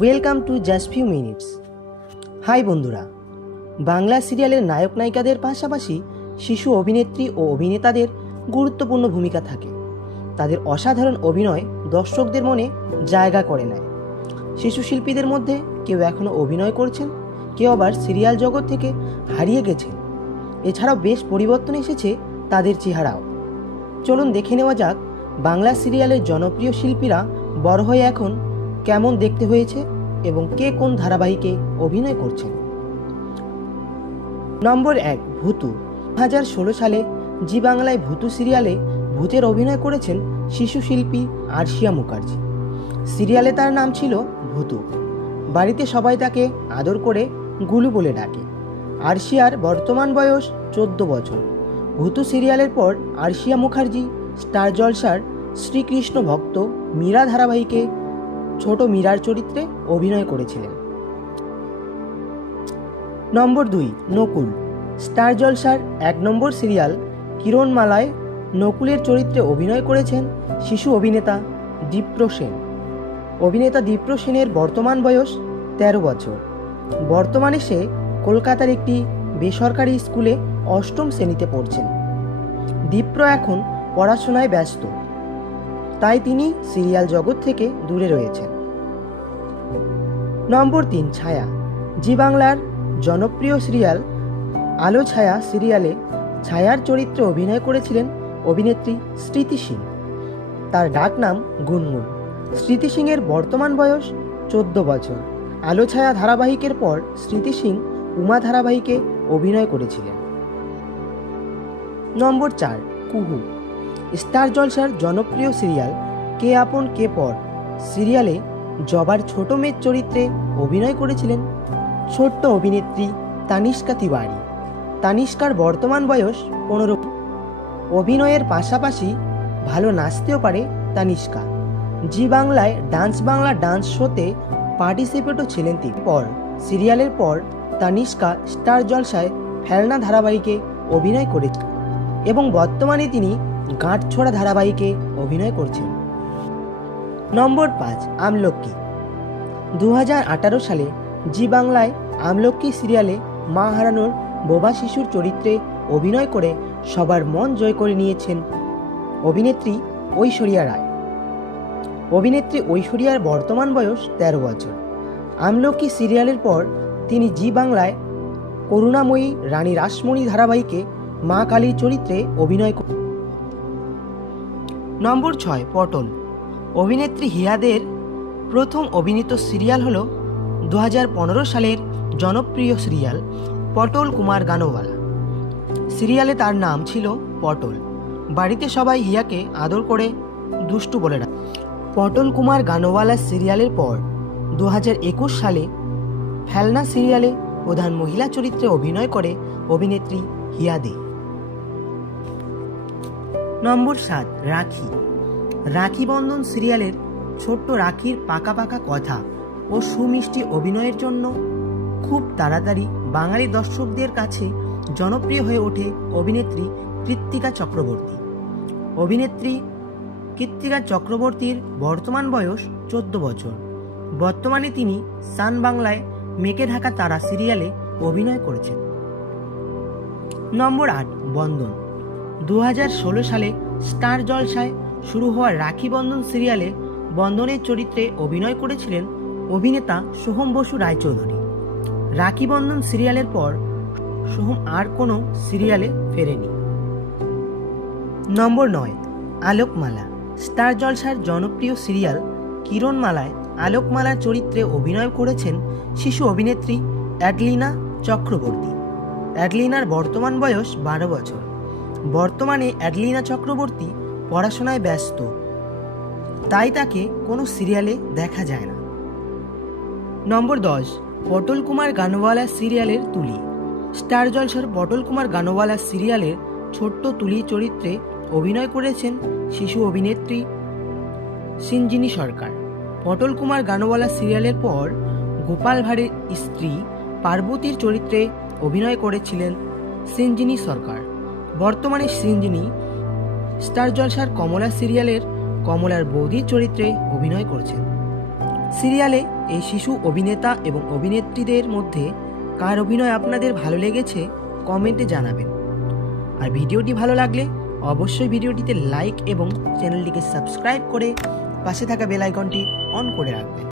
Welcome to just few minutes. Hi বন্ধুরা, বাংলা সিরিয়ালের নায়ক নায়িকাদের পাশাপাশি শিশু অভিনেত্রী ও অভিনেতাদের গুরুত্বপূর্ণ ভূমিকা থাকে। তাদের অসাধারণ অভিনয় দর্শকদের মনে জায়গা করে নেয়। শিশু শিল্পীদের মধ্যে কেউ এখনও অভিনয় করছেন, কেউ আবার সিরিয়াল জগৎ থেকে হারিয়ে গেছেন। এছাড়াও বেশ পরিবর্তন এসেছে তাদের চেহারাও। চলুন দেখে নেওয়া যাক বাংলা সিরিয়ালের জনপ্রিয় শিল্পীরা বড় হয়ে এখন কেমন দেখতে হয়েছে এবং কে কোন ধারাবাহিকে অভিনয় করছেন। নম্বর 1, ভূতু। 2016 সালে জি বাংলায় ভূতু সিরিয়ালে ভূতের অভিনয় করেছেন শিশু শিল্পী আরশিয়া মুখার্জি। সিরিয়ালে তার নাম ছিল ভূতু। বাড়িতে সবাই তাকে আদর করে গুলু বলে ডাকে। আরশিয়ার বর্তমান বয়স 14 বছর। ভূতু সিরিয়ালের পর আরশিয়া মুখার্জি স্টার জলসার শ্রীকৃষ্ণ ভক্ত মীরা ধারাবাহিকে ছোট মীরার চরিত্রে অভিনয় করেছিলেন। নম্বর 2, নকুল। স্টার জলসার 1 নম্বর সিরিয়াল কিরণমালায় নকুলের চরিত্রে অভিনয় করেছেন শিশু অভিনেতা দীপ্র সেন। অভিনেতা দীপ্র সেনের বর্তমান বয়স 13 বছর। বর্তমানে সে কলকাতার একটি বেসরকারি স্কুলে 8ম শ্রেণীতে পড়ছেন। দীপ্র এখন পড়াশোনায় ব্যস্ত, তাই তিনি সিরিয়াল জগৎ থেকে দূরে রয়েছেন। নম্বর 3, ছায়া। জি বাংলার জনপ্রিয় সিরিয়াল আলো ছায়া সিরিয়ালে ছায়ার চরিত্রে অভিনয় করেছিলেন অভিনেত্রী স্মৃতি সিং। তার ডাক নাম গুনগুন। স্মৃতি সিংয়ের বর্তমান বয়স 14 বছর। আলো ছায়া ধারাবাহিকের পর স্মৃতি সিং উমা ধারাবাহিকে অভিনয় করেছিলেন। নম্বর 4, কুহু। স্টার জলসার জনপ্রিয় সিরিয়াল কে আপন কে পর সিরিয়ালে জবার ছোট মেয়ের চরিত্রে অভিনয় করেছিলেন ছোট্ট অভিনেত্রী তানিষ্কা তিওয়ারি। তানিষ্কার বর্তমান বয়স 15। অভিনয়ের পাশাপাশি ভালো নাচতেও পারে তানিষ্কা। জি বাংলায় বাংলা ডান্স শোতে পার্টিসিপেটও ছিলেন তিনি। সিরিয়ালের পর তানিষ্কা স্টার জলসায় ফেলনা ধারাবাহিকে অভিনয় করেছেন এবং বর্তমানে তিনি গাঁটছড়া ধারাবাহিকে অভিনয় করছেন। নম্বর 5, আমলকি। 2018 সালে জি বাংলায় আমলকি সিরিয়ালে মা হারানোর বোবা শিশুর চরিত্রে অভিনয় করে সবার মন জয় করে নিয়েছেন অভিনেত্রী ঐশ্বরিয়া রায়। অভিনেত্রী ঐশ্বরিয়ার বর্তমান বয়স 13 বছর। আমলকি সিরিয়ালের পর তিনি জি বাংলায় করুণাময়ী রানী রাসমণি ধারাবাহিকে মা কালীর চরিত্রে অভিনয় করেন। নম্বর 6, পটল। অভিনেত্রী হিয়াদের প্রথম অভিনীত সিরিয়াল হল 2015 সালের জনপ্রিয় সিরিয়াল পটল কুমার গানোওয়ালা। সিরিয়ালে তার নাম ছিল পটল। বাড়িতে সবাই হিয়াকে আদর করে দুষ্টু বলে ডাকে। পটল কুমার গানোওয়ালা সিরিয়ালের পর 2021 সালে ফেলনা সিরিয়ালে প্রধান মহিলা চরিত্রে অভিনয় করে অভিনেত্রী হিয়াদে। নম্বর 7, রাখি। রাখি বন্ধন সিরিয়ালের ছোট্ট রাখির পাকা পাকা কথা ও সুমিষ্টি অভিনয়ের জন্য খুব তাড়াতাড়ি বাঙালি দর্শকদের কাছে জনপ্রিয় হয়ে ওঠে অভিনেত্রী কৃত্তিকা চক্রবর্তী। অভিনেত্রী কৃত্তিকা চক্রবর্তীর বর্তমান বয়স 14 বছর। বর্তমানে তিনি সান বাংলায় মেঘে ঢাকা তারা সিরিয়ালে অভিনয় করেছেন। নম্বর 8, বন্ধন। 2016 সালে স্টার জলসায় শুরু হওয়া রাখি বন্ধন সিরিয়ালে বন্ধনের চরিত্রে অভিনয় করেছিলেন অভিনেতা সোহম বসু রায়চৌধুরী। রাখি বন্ধন সিরিয়ালের পর সোহম আর কোনো সিরিয়ালে ফেরেনি। নম্বর 9, আলোকমালা। স্টার জলসার জনপ্রিয় সিরিয়াল কিরণমালায় আলোকমালার চরিত্রে অভিনয় করেছেন শিশু অভিনেত্রী অ্যাডলিনা চক্রবর্তী। অ্যাডলিনার বর্তমান বয়স 12 বছর। বর্তমানে অ্যাডলিনা চক্রবর্তী পড়াশোনায় ব্যস্ত, তাই তাকে কোনো সিরিয়ালে দেখা যায় না। নম্বর 10, পটল কুমার গানোওয়ালা সিরিয়ালের তুলি। স্টার জলসার পটল কুমার গানোওয়ালা সিরিয়ালের ছোট্ট তুলি চরিত্রে অভিনয় করেছেন শিশু অভিনেত্রী সিঞ্জিনী সরকার। পটল কুমার গানোওয়ালা সিরিয়ালের পর গোপাল ভাঁড়ের স্ত্রী পার্বতীর চরিত্রে অভিনয় করেছিলেন সিঞ্জিনী সরকার। বর্তমানে সিঞ্জিনী স্টার জলসার কমলা সিরিয়ালের কমলার বৌদির চরিত্রে অভিনয় করছেন। সিরিয়ালে এই শিশু অভিনেতা এবং অভিনেত্রীদের মধ্যে কার অভিনয় আপনাদের ভালো লেগেছে কমেন্টে জানাবেন। আর ভিডিওটি ভালো লাগলে অবশ্যই ভিডিওটিতে লাইক এবং চ্যানেলটিকে সাবস্ক্রাইব করে পাশে থাকা বেল আইকনটি অন করে রাখবেন।